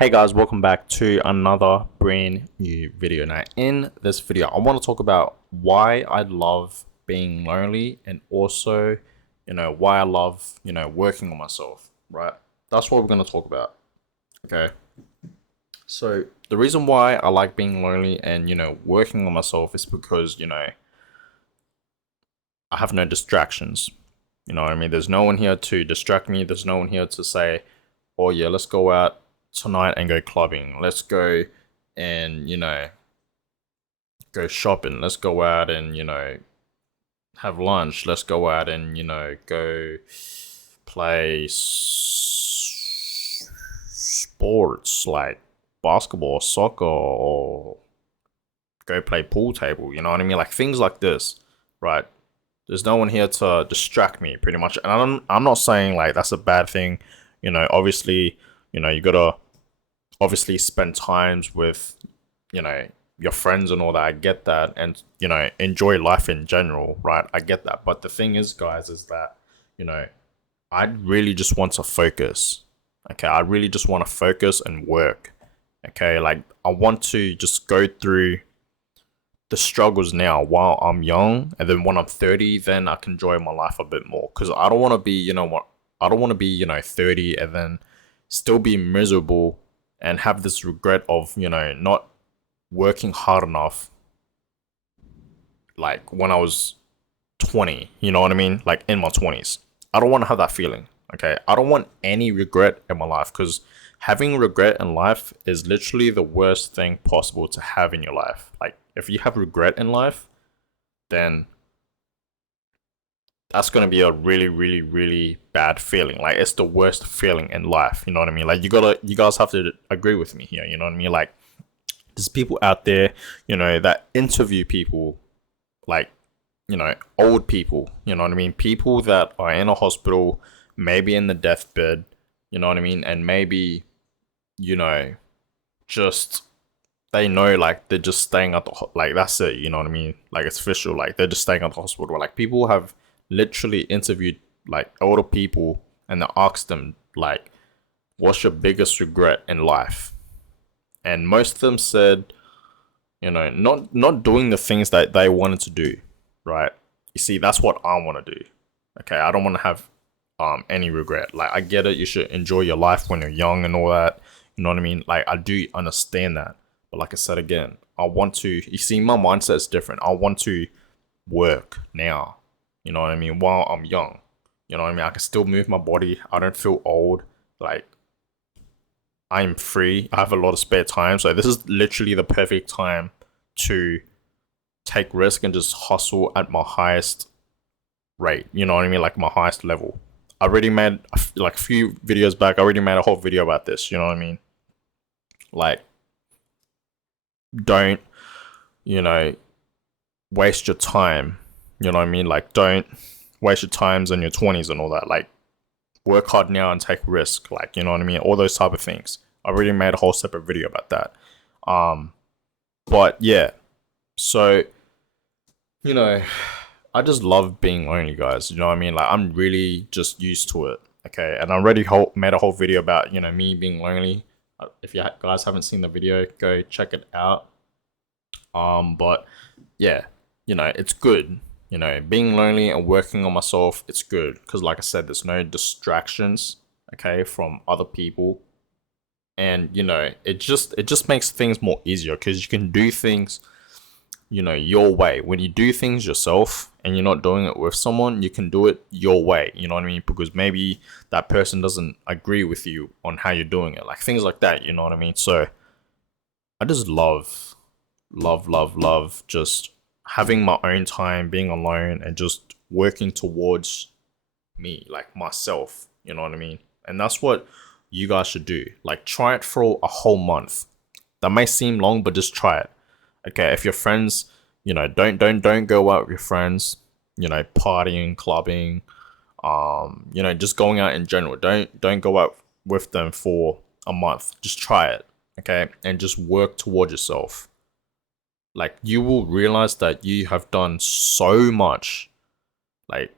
Hey guys, welcome back to another brand new video. Now, in this video, I want to talk about why I love being lonely and also, why I love, working on myself, right? That's what we're going to talk about. Okay. So, the reason why I like being lonely and, working on myself is because, I have no distractions. You know what I mean? There's no one here to distract me. There's no one here to say, oh yeah, let's go out tonight and go clubbing. Let's go and, go shopping. Let's go out and, have lunch. Let's go out and, go play sports like basketball, soccer, or go play pool table. You know what I mean? Like things like this, right? There's no one here to distract me, pretty much. And I'm not saying like that's a bad thing. Obviously, you gotta obviously spend times with, your friends and all that. I get that, and enjoy life in general, right? I get that. But the thing is, guys, is that I really just want to focus. Okay, I really just want to focus and work. Okay, like I want to just go through the struggles now while I'm young, and then when I'm 30, then I can enjoy my life a bit more. Because I don't want to be, I don't want to be, 30 and then still be miserable and have this regret of, not working hard enough like when I was 20, you know what I mean? Like in my 20s. I don't want to have that feeling, okay? I don't want any regret in my life because having regret in life is literally the worst thing possible to have in your life. Like, if you have regret in life, then that's going to be a really, really, really bad feeling. Like, it's the worst feeling in life, you know what I mean? Like, you guys have to agree with me here, you know what I mean? Like, there's people out there, that interview people, like, old people, you know what I mean? People that are in a hospital, maybe in the deathbed, you know what I mean? And maybe, just, they know, like, they're just staying at the, like, that's it, you know what I mean? Like, it's official, like, they're just staying at the hospital. Like, people have literally interviewed, like, older people and they asked them, like, what's your biggest regret in life? And most of them said, not doing the things that they wanted to do, right? You see, that's what I want to do. Okay, I don't want to have any regret. Like, I get it, you should enjoy your life when you're young and all that. You know what I mean? Like, I do understand that. But like I said again, I want to, you see, my mindset is different. I want to work now. You know what I mean? While I'm young. You know what I mean? I can still move my body. I don't feel old. Like, I'm free. I have a lot of spare time. So this is literally the perfect time to take risk and just hustle at my highest rate. You know what I mean? Like my highest level. I already made like a few videos back. I already made a whole video about this. You know what I mean? Like, don't, you know, waste your time. You know what I mean? Like, don't waste your times in your 20s and all that. Like, work hard now and take risk. Like, you know what I mean? All those type of things. I already made a whole separate video about that. But yeah, so, I just love being lonely, guys. You know what I mean? Like, I'm really just used to it. Okay, and I already made a whole video about, me being lonely. If you guys haven't seen the video, go check it out. But yeah, it's good. Being lonely and working on myself, it's good because, like I said, there's no distractions, okay, from other people, and it just makes things more easier because you can do things, your way. When you do things yourself and you're not doing it with someone, you can do it your way. You know what I mean? Because maybe that person doesn't agree with you on how you're doing it, like things like that. You know what I mean? So I just love just having my own time, being alone, and just working towards me, like myself. You know what I mean? And that's what you guys should do. Like, try it for a whole month. That may seem long, but just try it. Okay, if your friends, don't go out with your friends, partying, clubbing, just going out in general. Don't go out with them for a month. Just try it, okay? And just work towards yourself. Like, you will realize that you have done so much. Like,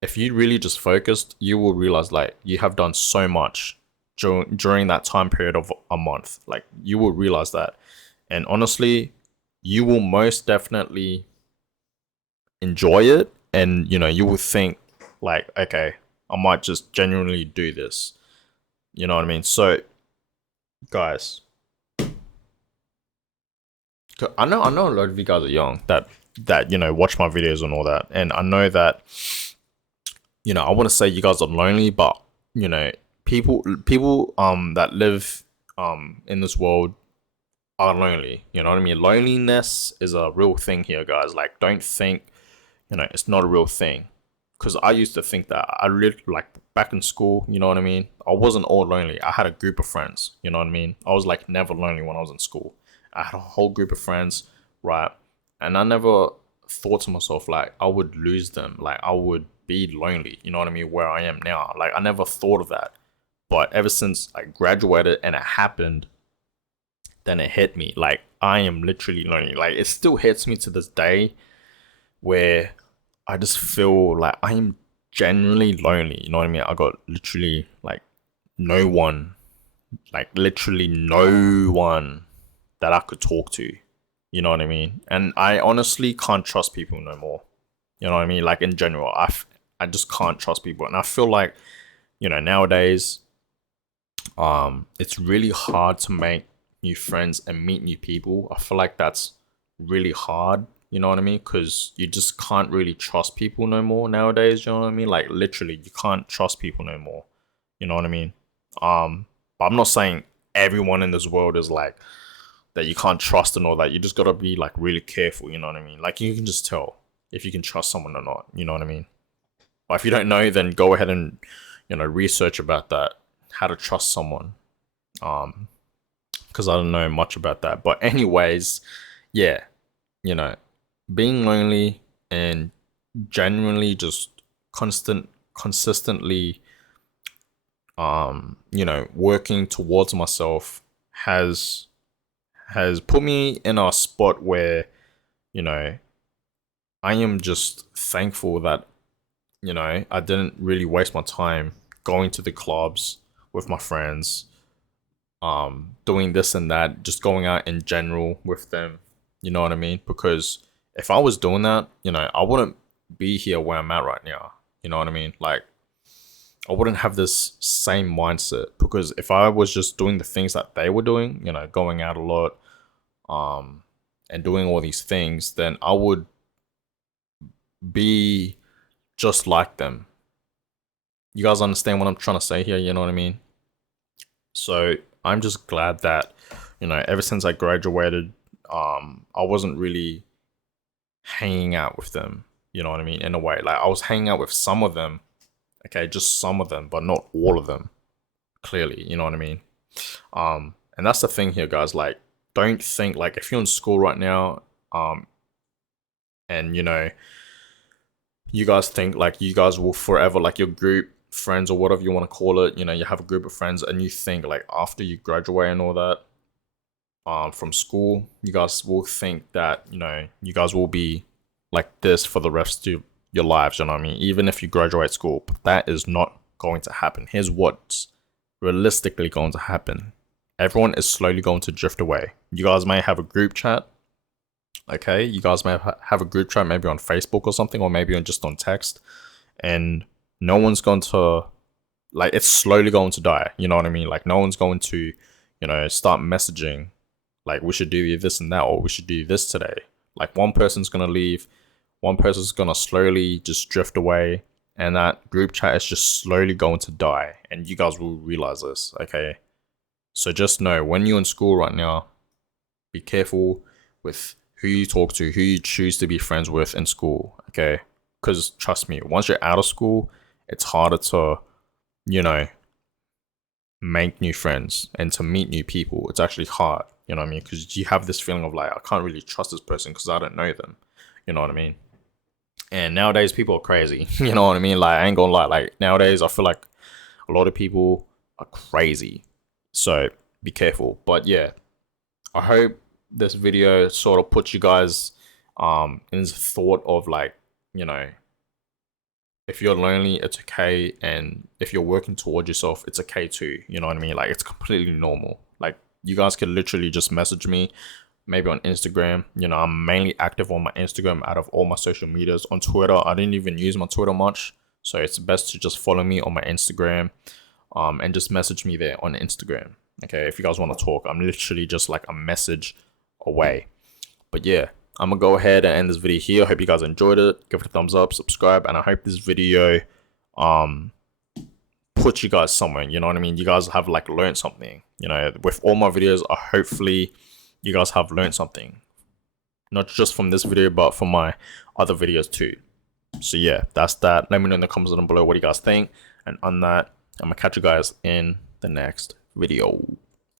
if you really just focused, you will realize like you have done so much during that time period of a month. Like, you will realize that. And honestly, you will most definitely enjoy it, and you will think like, okay, I might just genuinely do this. You know what I mean? So, guys, I know a lot of you guys are young that watch my videos and all that, and I know that I want to say you guys are lonely, but people that live in this world are lonely. You know what I mean? Loneliness is a real thing here, guys. Like, don't think it's not a real thing. Because I used to think that. I really, like, back in school, you know what I mean? I wasn't all lonely. I had a group of friends, you know what I mean? I was like never lonely when I was in school. I had a whole group of friends, right? And I never thought to myself like I would lose them, like I would be lonely, you know what I mean, where I am now. Like, I never thought of that. But ever since I graduated and it happened, then it hit me. Like, I am literally lonely. Like, it still hits me to this day where I just feel like I am genuinely lonely. You know what I mean? I got literally like no one, like literally no one that I could talk to. You know what I mean? And I honestly can't trust people no more. You know what I mean? Like, in general, I just can't trust people, and I feel like nowadays, it's really hard to make new friends and meet new people. I feel like that's really hard. You know what I mean? Because you just can't really trust people no more nowadays. You know what I mean? Like, literally, you can't trust people no more. You know what I mean? But I'm not saying everyone in this world is like that you can't trust and all that. You just gotta be like really careful. You know what I mean? Like, you can just tell if you can trust someone or not. You know what I mean? But if you don't know, then go ahead and research about that, how to trust someone. Um, because I don't know much about that. But anyways, yeah, you know, being lonely and genuinely just consistently working towards myself has put me in a spot where you know I am just thankful that I didn't really waste my time going to the clubs with my friends, doing this and that, just going out in general with them. You know what I mean? Because if I was doing that, I wouldn't be here where I'm at right now. You know what I mean? Like, I wouldn't have this same mindset, because if I was just doing the things that they were doing, going out a lot, um, and doing all these things, then I would be just like them. You guys understand what I'm trying to say here? You know what I mean? So I'm just glad that, ever since I graduated, I wasn't really hanging out with them. You know what I mean? In a way, like, I was hanging out with some of them, okay, just some of them, but not all of them. Clearly, you know what I mean? And that's the thing here, guys. Like, don't think like if you're in school right now, and you guys think like you guys will forever, like your group friends or whatever you want to call it, you have a group of friends, and you think like after you graduate and all that, from school, you guys will think that you guys will be like this for the rest of your lives. You know what I mean? Even if you graduate school, but that is not going to happen. Here's what's realistically going to happen. Everyone is slowly going to drift away. You guys may have a group chat. Okay, you guys may have a group chat, maybe on Facebook or something, or maybe just on text, and no one's going to, like, it's slowly going to die. You know what I mean? Like, no one's going to, start messaging like, we should do this and that, or we should do this today. Like, one person's gonna leave, one person's gonna slowly just drift away, and that group chat is just slowly going to die. And you guys will realize this, okay? So just know, when you're in school right now, be careful with who you talk to, who you choose to be friends with in school, okay? Because trust me, once you're out of school, it's harder to, you know, make new friends and to meet new people. It's actually hard, you know what I mean? Because you have this feeling of like, I can't really trust this person because I don't know them, you know what I mean? And nowadays, people are crazy, you know what I mean? Like, I ain't gonna lie, like, nowadays, I feel like a lot of people are crazy. So be careful. But yeah, I hope this video sort of puts you guys in the thought of like, you know, if you're lonely, it's okay, and if you're working towards yourself, it's okay too. You know what I mean? Like, it's completely normal. Like, you guys can literally just message me, maybe on Instagram. You know, I'm mainly active on my Instagram out of all my social medias. On Twitter, I didn't even use my Twitter much, so it's best to just follow me on my Instagram, and just message me there on Instagram. Okay, if you guys want to talk, I'm literally just like a message away. But yeah, I'm gonna go ahead and end this video here. I hope you guys enjoyed it. Give it a thumbs up, subscribe, and I hope this video um put you guys somewhere. You know what I mean? You guys have like learned something. You know, with all my videos, hopefully you guys have learned something, not just from this video, but from my other videos too. So yeah, that's that. Let me know in the comments down below what you guys think. And on that, I'm gonna catch you guys in the next video.